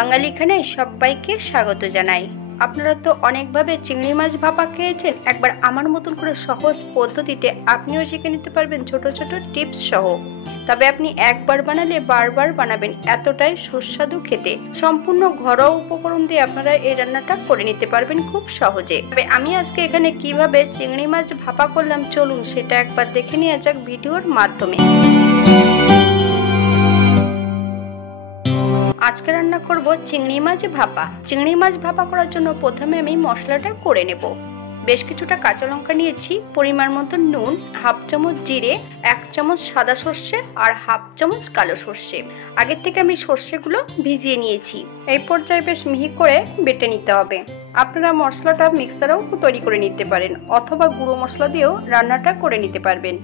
বাঙালি খানায় সবাইকে স্বাগত জানাই। আপনারা তো অনেকভাবে চিংড়ি মাছ ভাপা খেয়েছেন, একবার আমার মতন করে সহজ পদ্ধতিতে আপনিও শিখে নিতে পারবেন ছোট ছোট টিপস সহ। তবে আপনি একবার বানালে বারবার বানাবেন, এতটাই সুস্বাদু খেতে। সম্পূর্ণ ঘরোয়া উপকরণ দিয়ে আপনারা এই রান্নাটা করে নিতে পারবেন খুব সহজে। তবে আমি আজকে এখানে কিভাবে চিংড়ি মাছ ভাপা করলাম চলুন সেটা একবার দেখে নেওয়া যাক ভিডিওর মাধ্যমে। আজকে রান্না করব চিংড়ি মাছ ভাপা। চিংড়ি মাছ ভাপা করার জন্য প্রথমে আমি মশলাটা করে নেব। বেশ কিছুটা কাঁচা লঙ্কা নিয়েছি, পরিমাণ মতো নুন, হাফ চামচ জিরে, 1 চামচ সাদা সর্ষে আর হাফ চামচ কালো সর্ষে। আগের থেকে আমি সর্ষেগুলো ভিজিয়ে নিয়েছি। এই পর্যায়ে বেশ মিহি করে বেটে নিতে হবে। আপনারা মশলাটা মিক্সারেও তৈরি করে নিতে পারেন অথবা গুঁড়ো মশলা দিয়েও রান্নাটা করে নিতে পারবেন।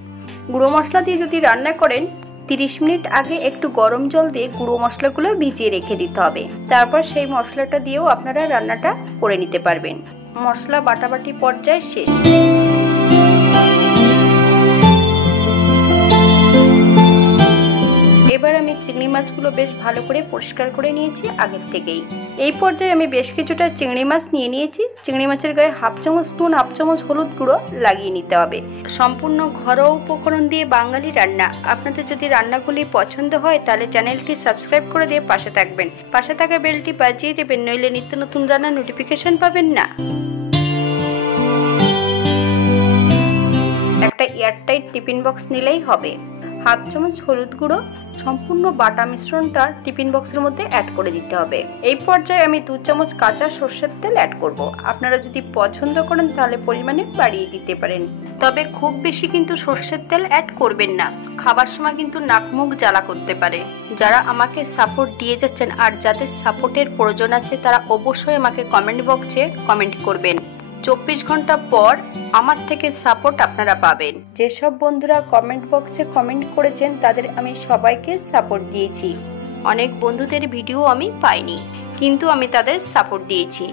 গুঁড়ো মশলা দিয়ে যদি রান্না করেন 30 মিনিট আগে একটু গরম জল দিয়ে গুঁড়ো মশলাগুলো ভিজিয়ে রেখে দিতে হবে। তারপর সেই মশলাটা দিয়েও আপনারা রান্নাটা করে নিতে পারবেন। মশলা বাটাবাটি পর্যায়ে শেষ। এবার আমি চিংড়ি মাছগুলো বেশ ভালো করে পরিষ্কার করে নিয়েছি আগের থেকেই। এই পর্যায়ে আমি বেশ কিছুটা চিংড়ি মাছ নিয়ে নিয়েছি। চিংড়ি মাছের গায়ে হাফ চামচ নুন, হাফ চামচ হলুদ গুঁড়ো লাগিয়ে নিতে হবে। সম্পূর্ণ ঘরোয়া উপকরণ দিয়ে বাঙালি রান্না। আপনাদের যদি রান্নাগুলি পছন্দ হয় তাহলে চ্যানেলটি সাবস্ক্রাইব করে দিয়ে পাশে থাকবেন। পাশে থাকা বেলটি বাজিয়ে দেবেন, নইলে নিত্য নতুন রান্নার নোটিফিকেশন পাবেন না। একটা এয়ারটাইট টিফিন বক্স নিলেই হবে। হাফ চামচ হলুদ গুঁড়ো সম্পূর্ণ বাটা মিশ্রণটা টিফিন বক্সের মধ্যে অ্যাড করে দিতে হবে। এই পর্যায়ে আমি 2 চামচ কাঁচা সর্ষের তেল অ্যাড করব। আপনারা যদি পছন্দ করেন তাহলে পরিমাণে বাড়িয়ে দিতে পারেন, তবে খুব বেশি কিন্তু সর্ষের তেল অ্যাড করবেন না, খাবার সময় কিন্তু নাক মুখ জ্বালা করতে পারে। যারা আমাকে সাপোর্ট দিয়ে যাচ্ছেন আর যাদের সাপোর্টের প্রয়োজন আছে তারা অবশ্যই আমাকে কমেন্ট বক্সে কমেন্ট করবেন। 24 ঘন্টা পর আমার থেকে সাপোর্ট আপনারা পাবেন। যেসব বন্ধুরা কমেন্ট বক্সে কমেন্ট করেছেন তাদের আমি সবাইকে সাপোর্ট দিয়েছি। অনেক বন্ধুদের ভিডিও আমি পাইনি, কিন্তু আমি তাদের সাপোর্ট দিয়েছি।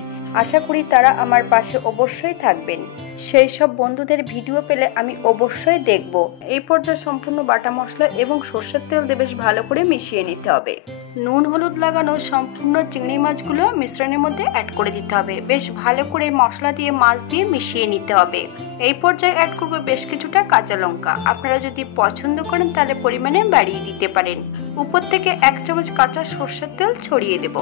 আশা করি তারা আমার পাশে অবশ্যই থাকবেন। সেই সব বন্ধুদের ভিডিও পেলে আমি অবশ্যই দেখব। এই পর্যায়ে সম্পূর্ণ বাটা মশলা এবং সর্ষের তেল দিয়ে বেশ ভালো করে মিশিয়ে নিতে হবে। নুন হলুদ লাগানো সম্পূর্ণ চিংড়ি মাছগুলো মিশ্রণের মধ্যে অ্যাড করে দিতে হবে। বেশ ভালো করে মশলা দিয়ে মাছ দিয়ে মিশিয়ে নিতে হবে। এই পর্যায়ে অ্যাড করব বেশ কিছুটা কাঁচা লঙ্কা। আপনারা যদি পছন্দ করেন তাহলে পরিমাণে বাড়িয়ে দিতে পারেন। উপর থেকে 1 চামচ কাঁচা সর্ষের তেল ছড়িয়ে দেব।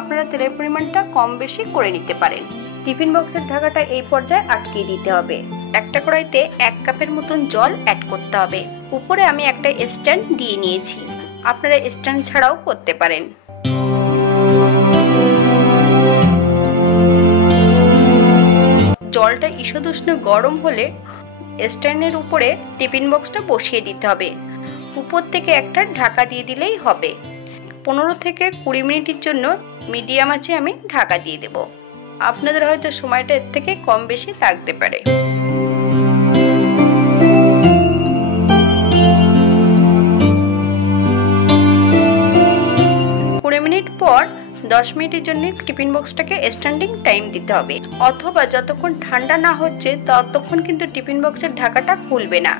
আপনারা তেলের পরিমাণটা কম বেশি করে নিতে পারেন। টিফিন বক্সের ঢাকাটা এই পর্যায়ে আটকিয়ে দিতে হবে। একটা কড়াইতে 1 কাপের মতন জল অ্যাড করতে হবে। উপরে আমি একটা স্ট্যান্ড দিয়ে নিয়েছি, আপনারা স্ট্যান্ড ছাড়াও করতে পারেন। জলটা ঈষদুষ্ণ গরম হলে স্ট্যান্ডের উপরে টিফিন বক্সটা বসিয়ে দিতে হবে। উপর থেকে একটা ঢাকা দিয়ে দিলেই হবে। 15 থেকে 20 মিনিটের জন্য মিডিয়াম আঁচে আমি ঢাকা দিয়ে দেব। আপনাদের হয়তো সময়টা এর থেকে কম বেশি লাগতে পারে। 20 মিনিট পর 10 মিনিটের জন্য টিফিন বক্সটাকে স্ট্যান্ডিং টাইম দিতে হবে, অথবা যতক্ষণ ঠান্ডা না হচ্ছে ততক্ষণ কিন্তু টিফিন বক্সের ঢাকাটা খুলবে না।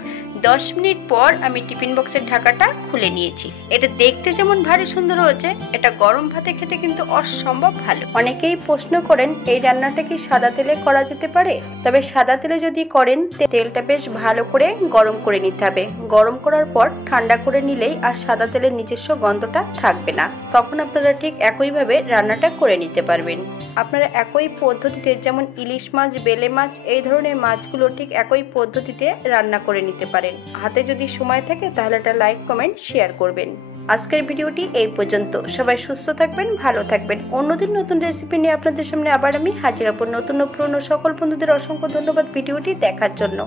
10 মিনিট পর আমি টিফিন বক্সের ঢাকাটা খুলে নিয়েছি। এটা দেখতে যেমন ভারী সুন্দর হয়েছে, এটা গরম ভাতে খেতে কিন্তু অসম্ভব ভালো। অনেকেই প্রশ্ন করেন এই রান্নাটা কি সাদা তেলে করা যেতে পারে? তবে সাদা তেলে যদি করেন তেলটা বেশ ভালো করে গরম করে নিতে হবে। গরম করার পর ঠান্ডা করে নিলেই আর সাদা তেলের নিজস্ব গন্ধটা থাকবে না। তখন আপনারা ঠিক একইভাবে রান্নাটা করে নিতে পারবেন। আপনারা একই পদ্ধতিতে, যেমন ইলিশ মাছ, বেলে মাছ, এই ধরনের মাছগুলো ঠিক একই পদ্ধতিতে রান্না করে নিতে পারেন। হাতে যদি সময় থাকে তাহলে একটা লাইক, কমেন্ট, শেয়ার করবেন। আজকের ভিডিওটি এই পর্যন্ত। সবাই সুস্থ থাকবেন, ভালো থাকবেন। অন্যদিন নতুন রেসিপি নিয়ে আপনাদের সামনে আবার আমি হাজির হব। নতুন ও পুরনো সকল বন্ধুদের অসংখ্য ধন্যবাদ ভিডিওটি দেখার জন্য।